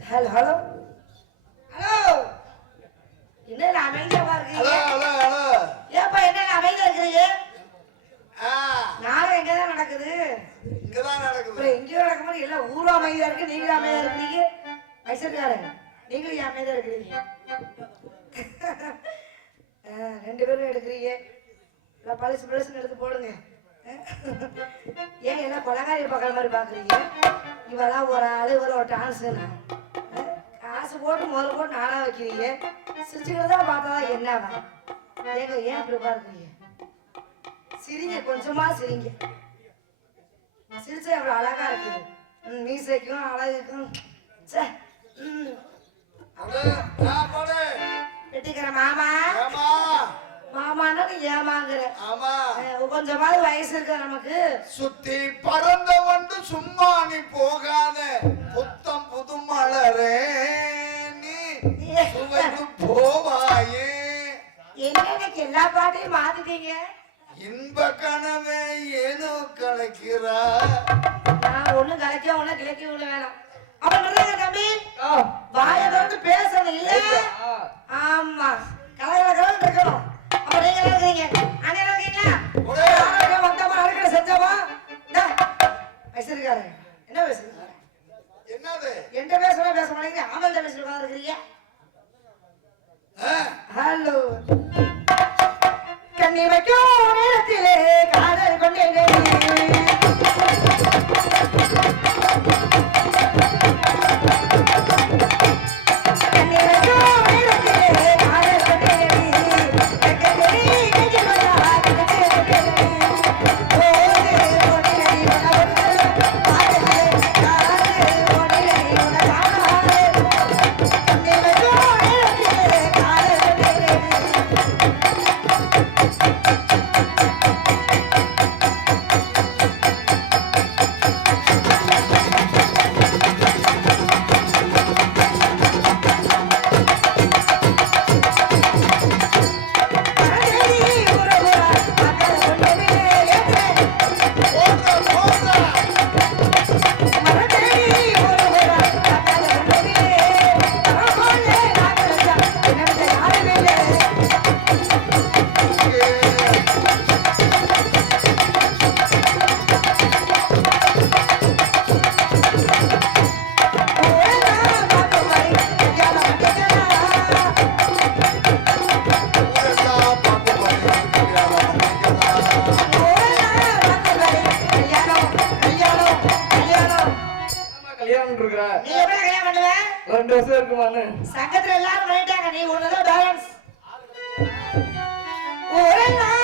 Hello hello hello என்ன அமைதியாவா hello இருக்கீங்க ஹலோ ஹலோ ஏப்பா என்ன அமைதியா இருக்கிறீங்க நாடகம் எங்கதான் நடக்குது? இங்கதான் நடக்குது. அப்புறம் எங்கேயோ நடக்கும்போது எல்லாம் ஊரும் அமைதியா இருக்கு நீங்களும் அமைதியா இருக்கிறீங்க மைசூர்காரங்க நீங்களும் அமைதியா இருக்கிறீங்க? ஆ, ரெண்டு பேரும் எடுக்கிறீங்க. எல்லாம் பழசு பழசுன்னு எடுத்து போடுங்க. ஏன் எல்லாம் கொலகாரி பார்க்குற மாதிரி பார்க்குறீங்க? இவெல்லாம் ஒரு ஆளு இவர் ஒரு டான்ஸுன்னு காசு போட்டு முதல்ல போட்டு நாடா வைக்கிறீங்க. சிரிச்சுக்கிறதா பார்த்தா என்னவா ஏங்க ஏன் இப்படி பார்க்குறீங்க சிரிங்க கொஞ்சமா சிரிங்க. சிரிச்சா அவ்வளோ அழகா இருக்குது. ம், மீசைக்கும் அழகுக்கும். ச்சே ம். வெட்டிக்கிற மாமா? மாமான்னா ஏமாங்கிற. கொஞ்சமாவது வயசு இருக்கு நமக்கு? சுத்தி பறந்த வந்து சும்மா நீ போகாத. புத்தம் புது மலரே நீ சுவைக்கு போவாயே. என்ன எல்லா பாட்டையும் மாத்திட்டீங்க? இன்ப கனவே ஏனோ கலைக்கிறா நான் ஒண்ணும் கலைக்க ஒண்ணும் கிழக்க ஒண்ணு வேணாம். அப்ப நல்லங்க தம்பி. வாய திறந்து பேசணும் இல்ல. ஆமா. கலகல கலன்னு இருக்கணும். அப்ப நீங்க என்ன இருக்கீங்க அங்க இருக்கீங்களா ஒரே. ஆரோக்கியம் வந்தமா அறுக்கடை செஞ்சமா பேசிருக்காரு. என்ன பேசுறீங்க என்னது? என்கிட்ட பேசவே பேச மாட்டேங்க ஆமல்கிட்ட பேசிட்டு உட்காந்துருக்கிறீங்க? ஹலோ கண்ணி வைக்கும். ಕಾಯ ரெண்டு வருஷம் இருக்குமான்னு சங்கத்துல எல்லாரும் பண்ணிட்டாங்க. நீ ஒண்ணுதான் பேலன்ஸ் ஊரெல்லாம் பாக்குமாரி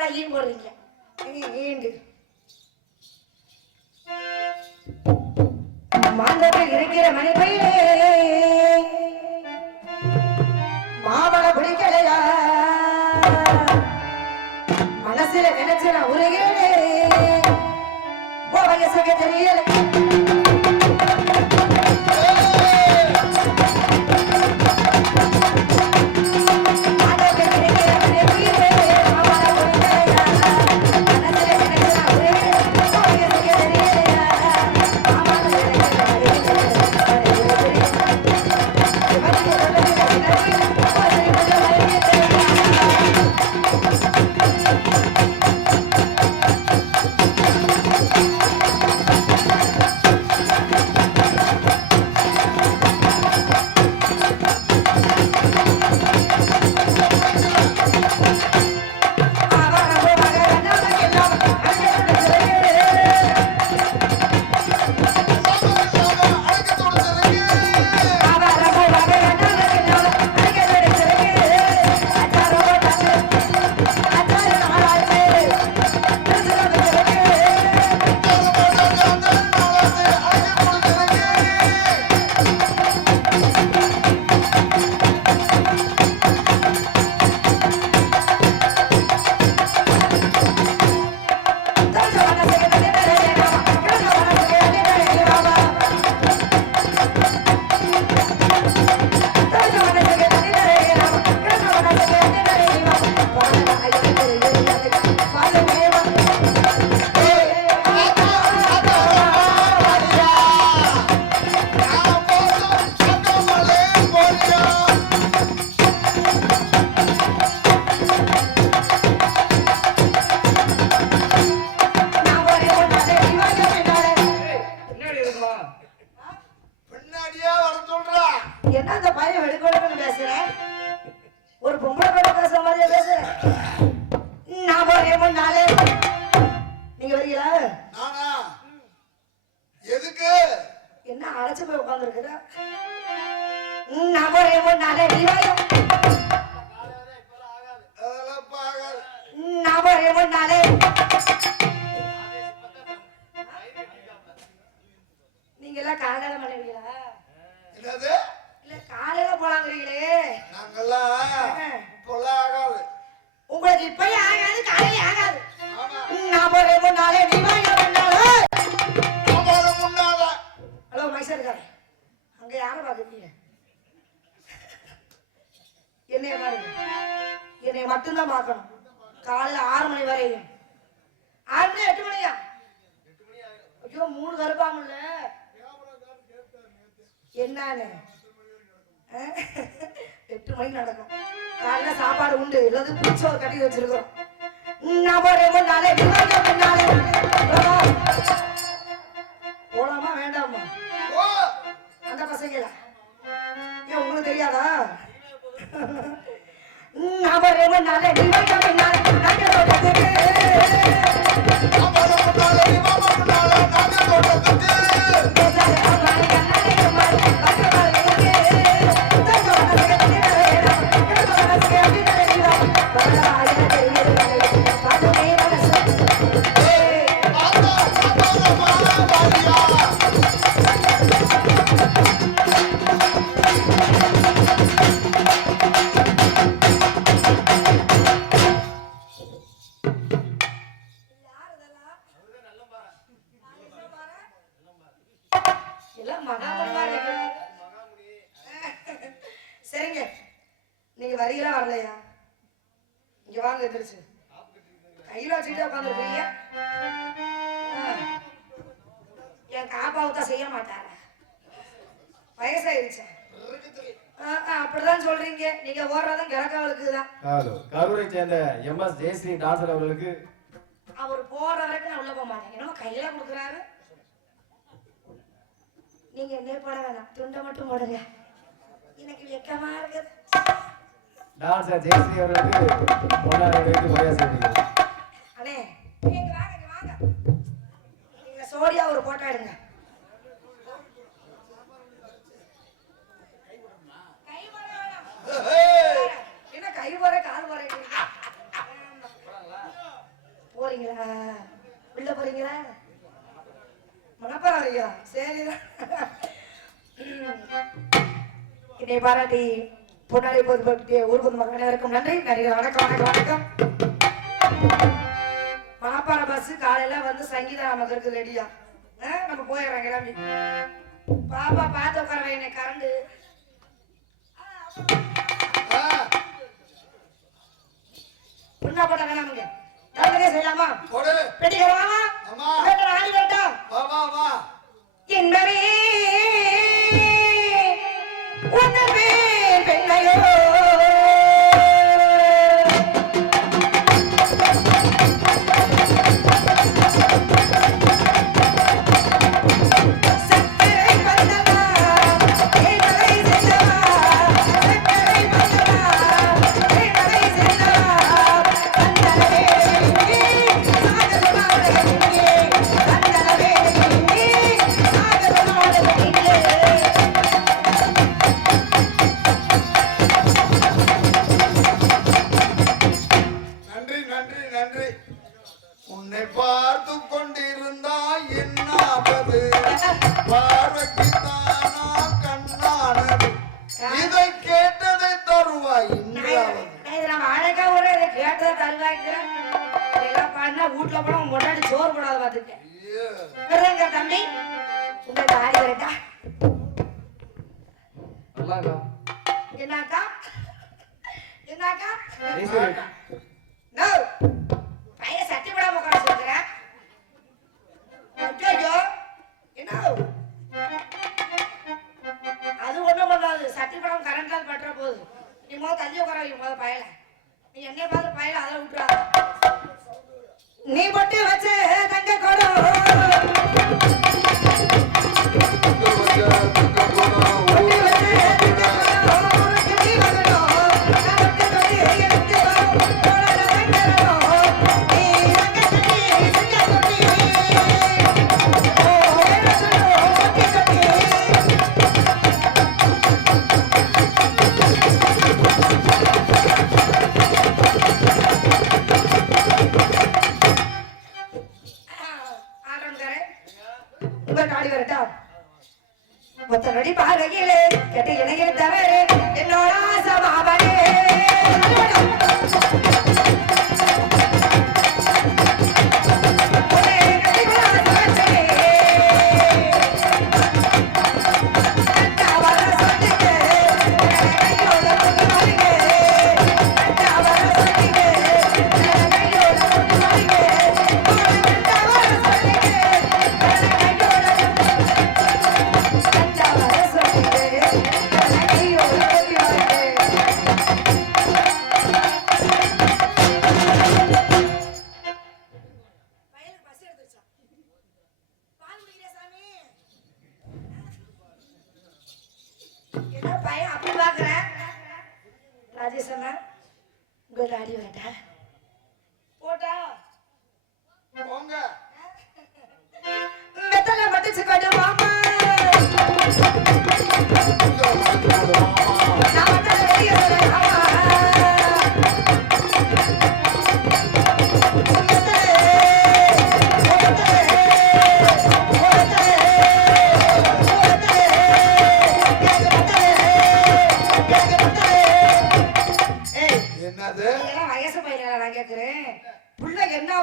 நல்லா ஈன் போடுறீங்க. ஈண்டு மாந்தவில் இருக்கிற மணிப்பையிலே மாவள பிடிக்கலையா? மனசுல நினைச்சு நான் உருகிறேனே வயசுக்கு தெரியல. மட்டும்தான் பார்க்கணும் காலையில ஆறு மணி வரையும் ஆறு மணி எட்டு மணியா? ஐயோ மூணு கருப்பாமுல்ல என்னன்னு எட்டு மணிக்கு நடக்கும். காலையில சாப்பாடு உண்டு. எல்லாத்தையும் பிடிச்சோர் கட்டி வச்சிருக்கோம் நான் போலாமா வேண்டாமா? ಕಾಲನೇ எம் எஸ் ஜெயஸ்ரீ டாக்டர் அவர்களுக்கு அவர் போற வரைக்கும் நான் உள்ள போக மாட்டேன். என்னமோ கையில கொடுக்குறாரு. நீங்க என்ன போட வேணாம். துண்டை மட்டும் போடுங்க. எனக்கு வெக்கமா இருக்குது டாக்டர் ஜெயஸ்ரீ அவர்களுக்கு பொன்னாரை வைத்து செய்கிறீர்கள் அண்ணே நீங்க வாங்க வாங்க. நீங்க சோடியா ஒரு போட்டோ எடுங்க கை போட வேணாம். என்ன கை போற கால் போற போறீங்களா உள்ள போறீங்களா மணப்பாறை ஐயா சரிதான். இதை பாராட்டி பொன்னாடி பொதுப்பட்டிய ஊர் பொது மக்கள் நன்றி. நன்றி வணக்கம் வணக்கம் வணக்கம். மணப்பாறை பஸ் காலையில வந்து சங்கீதா நமக்கு ரெடியா நம்ம போயிடுறோம் கிளம்பி. பாப்பா பார்த்து உட்கார என்னை கரண்டு ஆ. புண்ணா போட்ட வேணாமுங்க கலந்ததே செய்யலாமா போடு பெட்டிக்கிறோமா அம்மா ஆடி உங்கள்ட்ட அடி வரட்டா? போட்டா? போங்க. மெத்தல மட்டிச்சு கொஞ்சம் மாமா. நான் வெளியே வரேன்,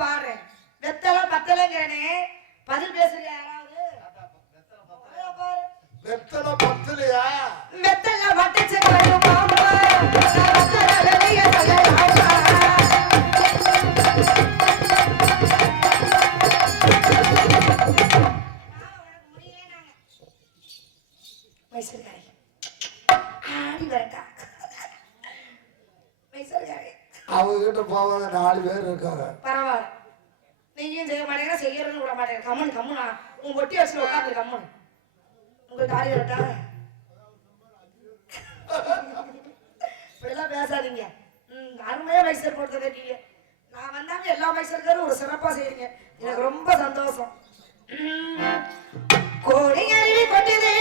பாரு. வெத்தல பத்தலைங்கிறனே பதில் பேசுறியா யாராவது. வெத்தலை பத்தலையா? வெத்தல வட்டிச்சு போவாங்க நாலு பேர் இருக்காங்க. பரவாயில்ல. நீயும் செய்ய மாட்டேங்க செய்யறதுன்னு விட மாட்டேங்க. கம்மன் கம்முனா. உங்க ஒட்டி வச்சு உட்காந்து கம்மன் உங்களுக்கு ஆடி வரட்டா இப்படிலாம் பேசாதீங்க. ம் அருமையா மைசூர் போட்டு இருக்கீங்க நான் வந்தாங்க எல்லா மைசூர்காரும் ஒரு சிறப்பா செய்றீங்க. எனக்கு ரொம்ப சந்தோஷம். கோடி அருவி கொட்டிதே